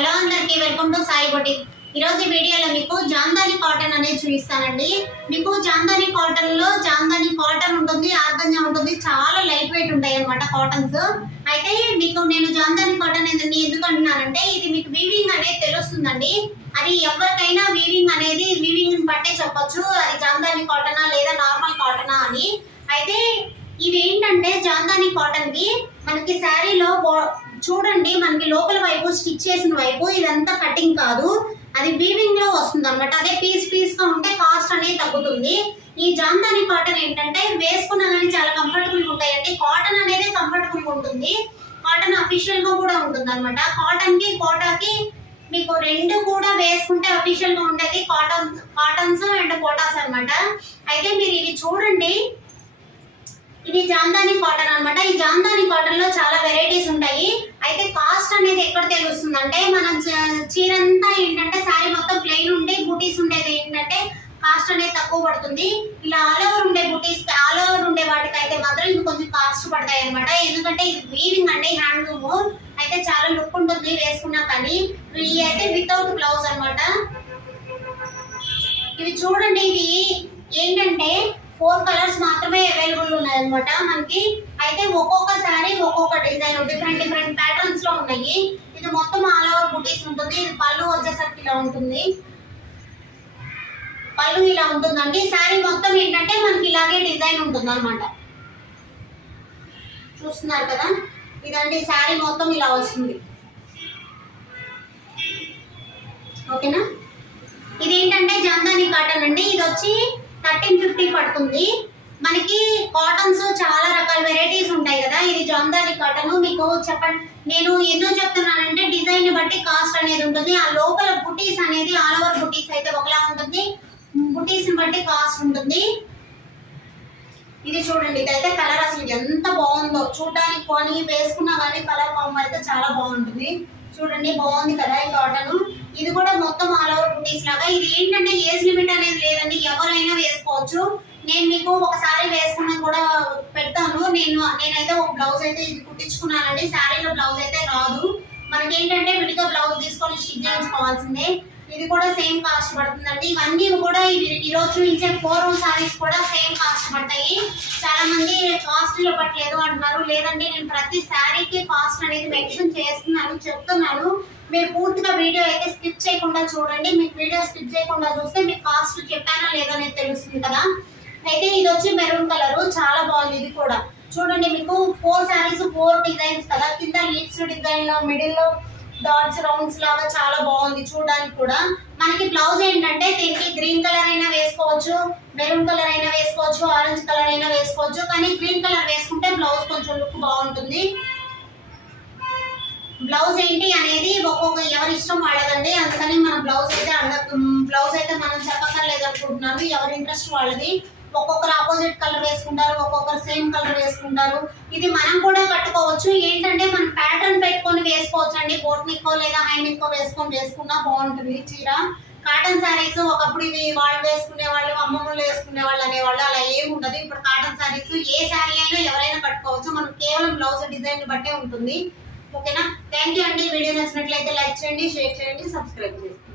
Hello అందరికి welcome to Sai boutique. ఈ రోజు వీడియోలో మీకు జాందాని కాటన్ అనేది చూపిస్తానండి। మీకు జాందాని కాటన్ లో జాందాని కాటన్ ఉంటుంది, ఆర్గంజా ఉంటుంది, చాలా లైట్ వెయిట్ ఉంటాయి అన్నమాట కాటన్స్। అయితే మీకు నేను జాందాని కాటన్ ఎందుకు అంటున్నానంటే ఇది మీకు వీవింగ్ అనేది తెలుస్తుందండి। అది ఎవరికైనా వీవింగ్ అనేది వీవింగ్ బట్టే చెప్పొచ్చు అది జాందాని కాటనా లేదా నార్మల్ కాటనా అని। అయితే ఇది ఏంటంటే జాందాని కాటన్ కి మనకి శారీలో చూడండి మనకి లోపల వైపు స్టిచ్ చేసిన వైపు ఇదంతా కటింగ్ కాదు, అది వీవింగ్ లో వస్తుంది అనమాట। అదే పీస్ పీస్ గా ఉంటే కాస్ట్ అనేది తగ్గుతుంది। ఈ జాందాని కాటన్ ఏంటంటే వేసుకున్నా కానీ చాలా కంఫర్టబుల్ గా ఉంటాయండి। కాటన్ అనేది కంఫర్టబుల్ గా ఉంటుంది, కాటన్ అఫీషియల్ గా కూడా ఉంటుంది అనమాట। కాటన్ కి కోటాకి మీకు రెండు కూడా వేసుకుంటే అఫీషియల్ గా ఉండేది కాటన్స్ అండ్ కోటాస్ అనమాట। అయితే మీరు ఇవి చూడండి, ఇది జాందాని కాటన్ అన్నమాట। ఈ జాందాని కాటన్ లో చాలా వెరైటీస్ ఉంటాయి। అయితే కాస్ట్ అనేది ఎక్కడ తెలుస్తుంది అంటే మనం చీరంతా ఏంటంటే శారీ మొత్తం ప్లెయిన్ ఉండి బూటీస్ ఉండేది ఏంటంటే కాస్ట్ అనేది తక్కువ పడుతుంది। ఇలా ఆల్ ఓవర్ ఉండే బూటీస్ ఆల్ ఓవర్ ఉండే వాటికి అయితే మాత్రం ఇది కొంచెం కాస్ట్ పడతాయి అనమాట। ఎందుకంటే ఇది వీవింగ్ అంటే హ్యాండ్లూమ్ అయితే చాలా లుక్ ఉంటుంది వేసుకున్నా కానీ। ఇవి అయితే వితౌట్ బ్లౌజ్ అనమాట। ఇవి చూడండి, ఇవి ఏంటంటే 4 కలర్స్ మాత్రమే అవైలబుల్ ఉన్నాయి అనమాట మనకి। అయితే ఒక్కొక్క సారీ ఒక్కొక్క డిజైన్ డిఫరెంట్ ప్యాటర్న్స్ లో ఉన్నాయి। ఇది మొత్తం ఆల్ ఓవర్ బుటీస్ ఉంటుంది। ఇది పళ్ళు వచ్చేసరికి ఇలా ఉంటుంది, పళ్ళు ఇలా ఉంటుందండి। సారీ మొత్తం ఏంటంటే మనకి ఇలాగే డిజైన్ ఉంటుంది అనమాట। చూస్తున్నారు కదా, ఇదండి సారీ మొత్తం ఇలా వస్తుంది, ఓకేనా। ఇది ఏంటంటే జాందాని కాటన్ అండి, ఇది వచ్చి 1350 పడుతుంది మనకి। కాటన్స్ చాలా రకాల వెరైటీస్ ఉంటాయి కదా, ఇది జాందాని కాటన్। మీకు చెప్పండి నేను ఎందుకు చెప్తున్నానంటే డిజైన్ బట్టి కాస్ట్ అనేది ఉంటుంది। ఆ లోపల బుటీస్ అనేది ఆల్ ఓవర్ బుటీస్ అయితే ఒకలా ఉంటుంది, బుటీస్ బట్టి కాస్ట్ ఉంటుంది। ఇది చూడండి, ఇదైతే కలర్ అసలు ఎంత బాగుందో చూడడానికి, కొని వేసుకున్నా కానీ కలర్ కాంబో అయితే చాలా బాగుంటుంది। చూడండి బాగుంది కదా ఈ కాటన్। ఇది కూడా మొత్తం ఆల్ ఓవర్ బుటీస్ లాగా। ఇది ఏంటంటే ఏజ్ లిమిట్ అనేది లేదండి, ఎవరైనా వేసుకోవచ్చు। నేను మీకు ఒకసారి వేసుకున్నా కూడా పెడతాను। నేనైతే ఒక బ్లౌజ్ అయితే ఇది కుట్టించుకున్నానండి, శారీలో బ్లౌజ్ అయితే రాదు మనకి, ఏంటంటే విడిగా బ్లౌజ్ తీసుకొని స్టిచ్ చేయించుకోవాల్సిందే। ఇది కూడా సేమ్ కాస్ట్ పడుతుందండి। ఇవన్నీ కూడా ఈరోజు చూపించే 4 సారీస్ కూడా సేమ్ కాస్ట్ పడతాయి। చాలా మంది కాస్ట్ చెప్పట్లేదు అంటున్నారు, లేదండి నేను ప్రతి శారీకి కాస్ట్ అనేది మెన్షన్ చేస్తున్నాను, చెప్తున్నాను। మీరు పూర్తిగా వీడియో అయితే స్కిప్ చేయకుండా చూడండి, మీకు వీడియో స్కిప్ చేయకుండా చూస్తే మీకు కాస్ట్ చెప్పానా లేదా అనేది తెలుస్తుంది కదా। అయితే ఇది వచ్చి మెరూన్ కలర్, చాలా బాగుంది। ఇది కూడా చూడండి, మీకు 4 సారీస్ 4 డిజైన్స్ కదా, కింద లీవ్స్ డిజైన్ లో మిడిల్ లో డాట్స్ రౌండ్స్ లాగా చాలా బాగుంది చూడడానికి కూడా। మనకి బ్లౌజ్ ఏంటంటే దీనికి గ్రీన్ కలర్ అయినా వేసుకోవచ్చు, మెరూన్ కలర్ అయినా వేసుకోవచ్చు, ఆరెంజ్ కలర్ అయినా వేసుకోవచ్చు, కానీ గ్రీన్ కలర్ వేసుకుంటే బ్లౌజ్ కొంచెం లుక్ బాగుంటుంది। బ్లౌజ్ ఏంటి అనేది ఒక్కొక్క ఎవరి ఇష్టం వాళ్ళదండి, అందుకని మన బ్లౌజ్ అయితే మనం చెప్పక్కర్లేదు అనుకుంటున్నాను, ఎవరి ఇంట్రెస్ట్ వాళ్ళది। ఒక్కొక్కరు ఆపోజిట్ కలర్ వేసుకుంటారు, ఒక్కొక్కరు సేమ్ కలర్ వేసుకుంటారు। ఇది మనం కూడా కట్టుకోవచ్చు, ఏంటంటే మనం ప్యాటర్న్ పెట్టుకొని వేసుకోవచ్చు అండి। బోట్ నెక్కో లేదా హై నెక్కో వేసుకున్నా బాగుంటుంది చీర। కాటన్ శారీస్ ఒకప్పుడు ఇవి వాళ్ళు వేసుకునే వాళ్ళు, అమ్మమ్మలు వేసుకునే వాళ్ళు అనేవాళ్ళు, అలా ఏమి ఉండదు ఇప్పుడు కాటన్ శారీస్। ఏ శారీ అయినా ఎవరైనా కట్టుకోవచ్చు, మనం కేవలం బ్లౌజ్ డిజైన్ బట్టే ఉంటుంది, ఓకేనా। థ్యాంక్ యూ అండి। వీడియో నచ్చినట్లయితే లైక్ చేయండి, షేర్ చేయండి, సబ్స్క్రైబ్ చేయండి।